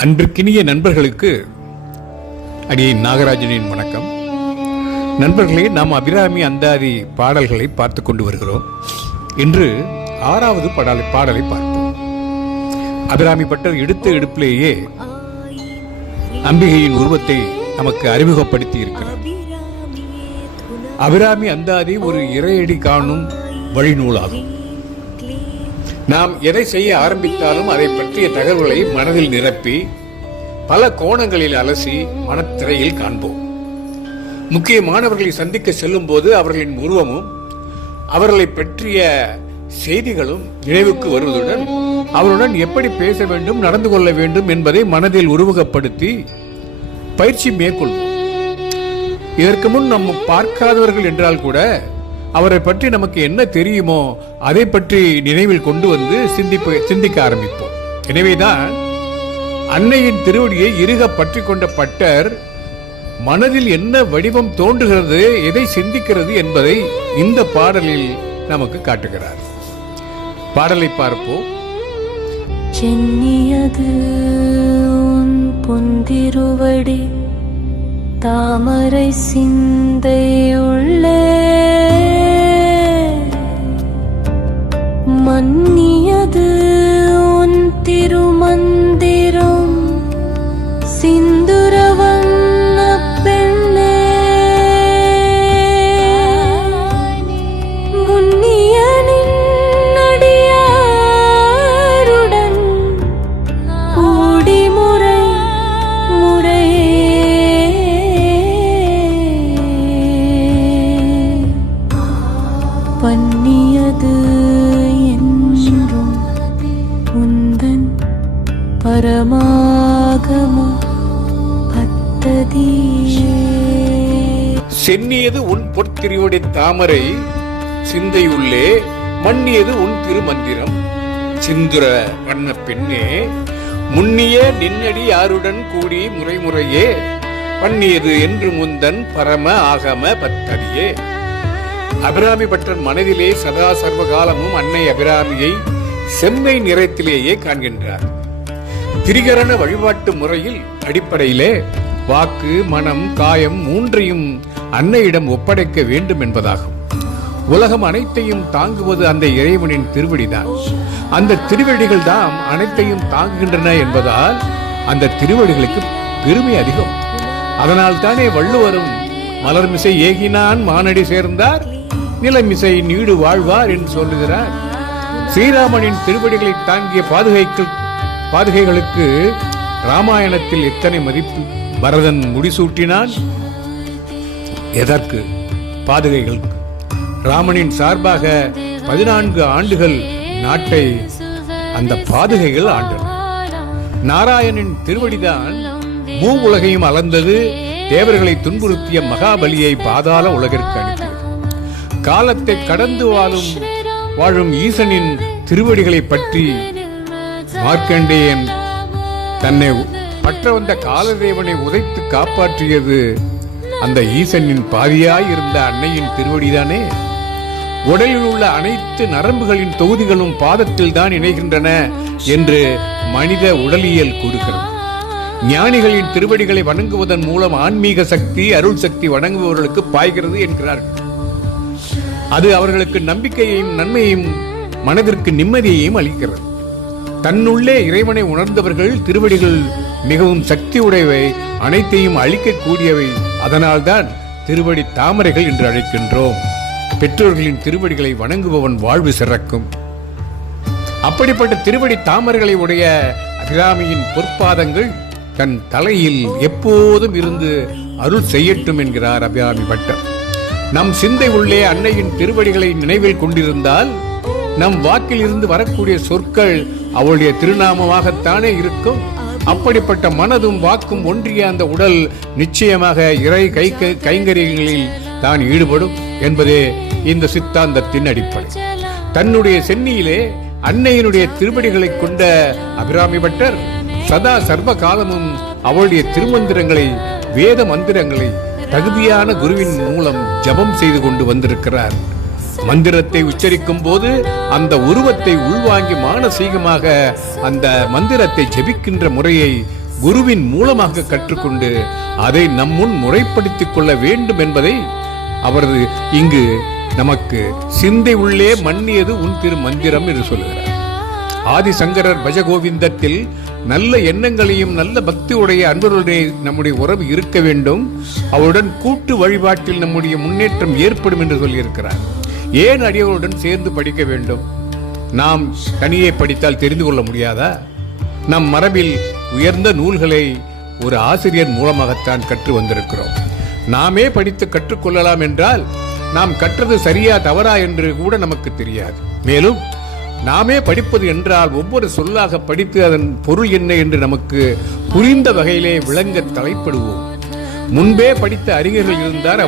அன்பிற்கினிய நண்பர்களுக்கு அடியேன் நாகராஜனின் வணக்கம். நண்பர்களே, நாம் அபிராமி அந்தாதி பாடல்களை பார்த்து கொண்டு வருகிறோம். இன்று 6வது பாடலை பார்ப்போம். அபிராமி பட்டர் எடுத்த எடுப்பிலேயே அம்பிகையின் உருவத்தை நமக்கு அறிமுகப்படுத்தி இருக்கிறார். அபிராமி அந்தாதி ஒரு இறையடி காணும் வழிநூலாகும். நாம் எதை செய்ய ஆரம்பித்தாலும் அதை பற்றிய தகவல்களை மனதில் நிரப்பி பல கோணங்களில் அலசி மனத்திரையில் காண்போம். முக்கியமானவர்களை சந்திக்க செல்லும் போது அவர்களின் உருவமும் அவர்களை பற்றிய செய்திகளும் நினைவுக்கு வருவதுடன் அவருடன் எப்படி பேச வேண்டும், நடந்து கொள்ள வேண்டும் என்பதை மனதில் உருவகப்படுத்தி பயிற்சி மேற்கொள்வோம். இதற்கு முன் நம்ம பார்க்காதவர்கள் என்றால் கூட அவரை பற்றி நமக்கு என்ன தெரியுமோ அதை பற்றி நினைவில் கொண்டு வந்து சிந்திக்க ஆரம்பிப்போம். எனவேதான் அன்னையின் திருவடியை இறுக பற்றி கொண்ட பட்டர் மனதில் என்ன வடிவம் தோன்றுகிறது, எதை சிந்திக்கிறது என்பதை இந்த பாடலில் நமக்கு காட்டுகிறார். பாடலை பார்ப்போம். சென்னியது உன் பொந்திருவடி தாமரை சிந்தை உள்ளே மன்னியது உன் திருமந்திரம் சிந்துரவண்ண பெண்ணே முன்னியனின் அடியாருடன் கூடி முறையே பண்ணியது சென்னியது உன் பொற்திருவடி தாமரை சிந்தையுள்ளே மன்னியது உன் திருமந்திரம் சிந்துர வண்ண பெண்ணே முன்னிய நின்னடி யாருடன் கூடி முறையே பண்ணியது என்று முந்தன் பரம ஆகம பத்ததியே. அபிராமி பட்டர் மனதிலே சதா சர்வகாலமும் அன்னை அபிராமியை செம்மை நிறத்திலேயே காண்கின்றார். திரிகரண வழிபாட்டு முறையில் அடிப்படையிலே வாக்கு, மனம், காயம் மூன்றையும் அன்னையிடம் ஒப்படைக்க வேண்டும் என்பதாகும். உலகம் அனைத்தையும் தாங்குவது அந்த இறைவனின் திருவடிதான். அந்த திருவடிகள் தான் அனைத்தையும் தாங்குகின்றன என்பதால் அந்த திருவடிகளுக்கு பெருமை அதிகம். அதனால் தானே வள்ளுவரும் மலர்மிசை ஏகினான் மானடி சேர்ந்தார் நிலமிசை நீடு வாழ்வார் என்று சொல்லுகிறார். ஸ்ரீராமனின் திருவடிகளை தாங்கிய பாதுகைகளுக்கு ராமாயணத்தில் எத்தனை மதிப்பு. பரதன் முடிசூட்டினான் எதற்கு? பாதுகைகளுக்கு. ராமனின் சார்பாக 14 ஆண்டுகள் நாட்டை அந்த பாதுகைகள் ஆண்டன. நாராயணனின் திருவடிதான் உலகையும் அளந்தது. தேவர்களை துன்புறுத்திய மகாபலியை பாதாள உலகிற்கு அனுப்பியது. காலத்தை கடந்து வாழும் ஈசனின் திருவடிகளை பற்றி மார்க்கண்டேயன் தன்னை பற்ற வந்த காலதேவனை உதைத்து காப்பாற்றியது அந்த ஈசனின் பாதியாய் இருந்த அன்னையின் திருவடிதானே. உடலில் உள்ள அனைத்து நரம்புகளின் தொகுதிகளும் பாதத்தில் தான் இணைகின்றன என்று மனித உடலியல் கூறுகிறது. ஞானிகளின் திருவடிகளை வணங்குவதன் மூலம் ஆன்மீக சக்தி, அருள் சக்தி வணங்குபவர்களுக்கு பாய்கிறது என்கிறார்கள். அது அவர்களுக்கு நம்பிக்கையையும் நன்மையையும் மனதிற்கு நிம்மதியையும் அளிக்கிறது. தன்னுள்ளே இறைவனை உணர்ந்தவர்கள் திருவடிகள் மிகவும் சக்தி உடையவை, அனைத்தையும் அழிக்கக்கூடியவை. அதனால்தான் திருவடி தாமரைகள் என்று அழைக்கின்றோம். பெற்றோர்களின் திருவடிகளை வணங்குபவன் வாழ்வு சிறக்கும். அப்படிப்பட்ட திருவடி தாமரைகளை உடைய அபிராமியின் பொற்பாதங்கள் தன் தலையில் எப்போதும் இருந்து அருள் செய்யட்டும் என்கிறார் அபிராமி பட்டர். நம் சிந்தை உள்ளே அன்னையின் திருவடிகளை நினைவில் கொண்டிருந்தால் நம் வாக்கில் இருந்து வரக்கூடிய சொற்கள் அவளுடைய திருநாமமாகத்தானே இருக்கும். அப்படிப்பட்ட மனதும் வாக்கும் ஒன்றிய அந்த உடல் நிச்சயமாக இறை கைங்கரியங்களில் தான் ஈடுபடும் என்பதே இந்த சித்தாந்தத்தின் அடிப்படை. தன்னுடைய சென்னியிலே அன்னையினுடைய திருவடிகளை கொண்ட அபிராமி பட்டர் சதா சர்வ காலமும் அவளுடைய திருமந்திரங்களை, வேத மந்திரங்களை தகுதியான குருவின் மூலம் ஜபம் செய்து கொண்டு வந்திருக்கிறார். மந்திரத்தை உச்சரிக்கும் போது அந்த உருவத்தை உள்வாங்கி மானசீகமாக அந்த மந்திரத்தை ஜெபிக்கின்ற முறையை குருவின் மூலமாக கற்றுக்கொண்டு அதை நம்முன் முறைப்படுத்திக் கொள்ள வேண்டும் என்பதை அவரது இங்கு நமக்கு சிந்தை உள்ளே மன்னியது உன் திரு மந்திரம் என்று சொல்லுகிறார். ஆதிசங்கரர் பஜகோவிந்தத்தில் நல்ல எண்ணங்களையும் நல்ல பக்தி உடைய அன்பர்களுடைய நம்முடைய உறவு இருக்க வேண்டும், அவருடன் கூட்டு வழிபாட்டில் நம்முடைய முன்னேற்றம் ஏற்படும் என்று சொல்லியிருக்கிறார். ஏன் அடியவருடன் சேர்ந்து படிக்க வேண்டும்? நாம் தனியே படித்தால் தெரிந்து கொள்ள முடியாதா? நம் மரபில் உயர்ந்த நூல்களை ஒரு ஆசிரியர் மூலமாகத்தான் கற்று வந்திருக்கிறோம். நாமே படித்து கற்றுக்கொள்ளலாம் என்றால் நாம் கற்றது சரியா தவறா என்று கூட நமக்கு தெரியாது. மேலும் நாமே படிப்பது என்றால் ஒவ்வொரு சொல்லாக படித்து அதன் பொருள் என்ன என்று நமக்கு புரிந்த வகையிலே விளங்க தலைப்படுவோம். முன்பே படித்த அறிஞர்கள் இருந்தார்,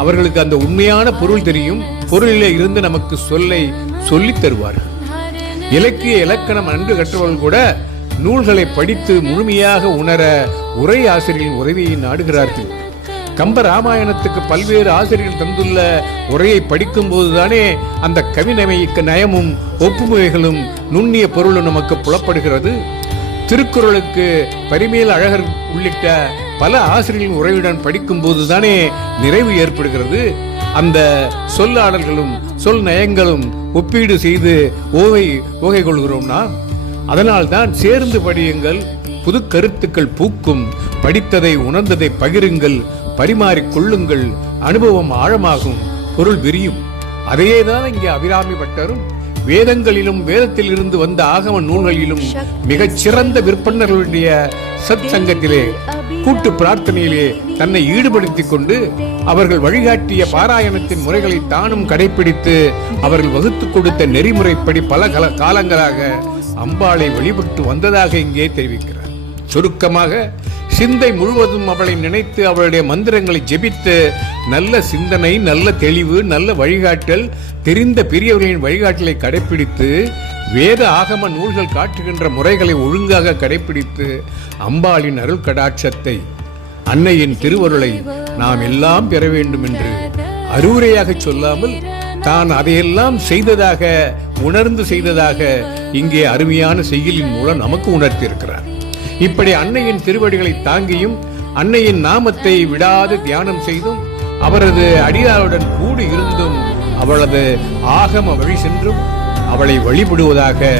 அவர்களுக்கு அந்த உண்மையான பொருள் தெரியும். பொருளிலே இருந்து நமக்கு சொல்லித் தருவார்கள். இலக்கிய இலக்கணம் நன்கு கற்றவர்கள் கூட நூல்களை படித்து முழுமையாக உணர உரை ஆசிரியரின் உதவியை நாடுகிறார்கள். கம்ப ராமாயணத்துக்கு பல்வேறு ஆசிரியர்கள் தந்துள்ள உரையை படிக்கும் போதுதானே அந்த நயமும் ஒப்புமைகளும் நுண்ணிய பொருளும் நமக்கு புலப்படுகிறது. திருக்குறளுக்கு பரிமேல் அழகர் உள்ளிட்ட பல ஆசிரியர்களின் உரையுடன் படிக்கும் போதுதானே நிறைவு ஏற்படுகிறது. அந்த சொல்லாடல்களும் சொல் நயங்களும் ஒப்பீடு செய்து ஓகை கொள்கிறோம்னா, அதனால்தான் சேர்ந்து படியுங்கள், புது கருத்துக்கள் பூக்கும், படித்ததை உணர்ந்ததை பகிருங்கள், பரிமாறிக் கொள்ளுங்கள், அனுபவம் ஆழமாகும், பொருள் விரியும். அதையேதான் இங்கே அபிராமி பட்டரும் வேதங்களிலும் வேதத்தில் இருந்து வந்த ஆகம நூல்களிலும் மிகச் சிறந்த விற்பனர்களுடைய சத் சங்கத்திலே கூட்டு பிரார்த்தனையிலே தன்னை ஈடுபடுத்திக் கொண்டு அவர்கள் வழிகாட்டிய பாராயணத்தின் முறைகளை தானும் கடைபிடித்து அவர்கள் வகுத்துக் கொடுத்த நெறிமுறைப்படி பல காலங்களாக அம்பாளை வழிபட்டு வந்ததாக இங்கே தெரிவிக்கிறார். சுருக்கமாக, சிந்தை முழுவதும் அவளை நினைத்து அவளுடைய மந்திரங்களை ஜெபித்து நல்ல சிந்தனை, நல்ல தெளிவு, நல்ல வழிகாட்டல், தெரிந்த பெரியவர்களின் வழிகாட்டலை கடைபிடித்து வேத ஆகம நூல்கள் காட்டுகின்ற முறைகளை ஒழுங்காக கடைபிடித்து அம்பாளின் அருள் கடாட்சத்தை, அன்னையின் திருவருளை நாம் எல்லாம் பெற வேண்டும் என்று அறிவுரையாக சொல்லாமல் தான் அதையெல்லாம் செய்ததாக, உணர்ந்து செய்ததாக இங்கே அருமையான செய்யுளின் மூலம் நமக்கு உணர்த்தியிருக்கிறார். இப்படி அன்னையின் திருவடிகளை தாங்கியும் அன்னையின் நாமத்தை விடாது தியானம் செய்தும் அவரது அடியாருடன் கூடி இருந்தும் அவளது ஆகம வழி சென்றும் அவளை வழிபடுவதாக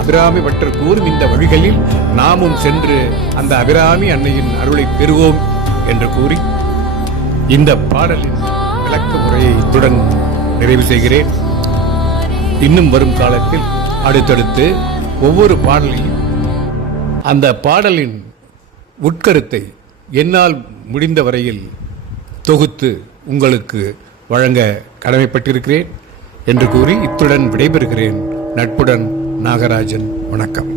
அபிராமி பட்டர் கூறும் இந்த வழிகளில் நாமும் சென்று அந்த அபிராமி அன்னையின் அருளை பெறுவோம் என்று கூறி இந்த பாடலின் விளக்க முறையை இத்துடன் நிறைவு செய்கிறேன். இன்னும் வரும் காலத்தில் அடுத்தடுத்து ஒவ்வொரு பாடலையும் அந்த பாடலின் உட்கருத்தை என்னால் முடிந்த வரையில் தொகுத்து உங்களுக்கு வழங்க கடமைப்பட்டிருக்கிறேன் என்று கூறி இத்துடன் விடைபெறுகிறேன். நட்புடன் நாகராஜன். வணக்கம்.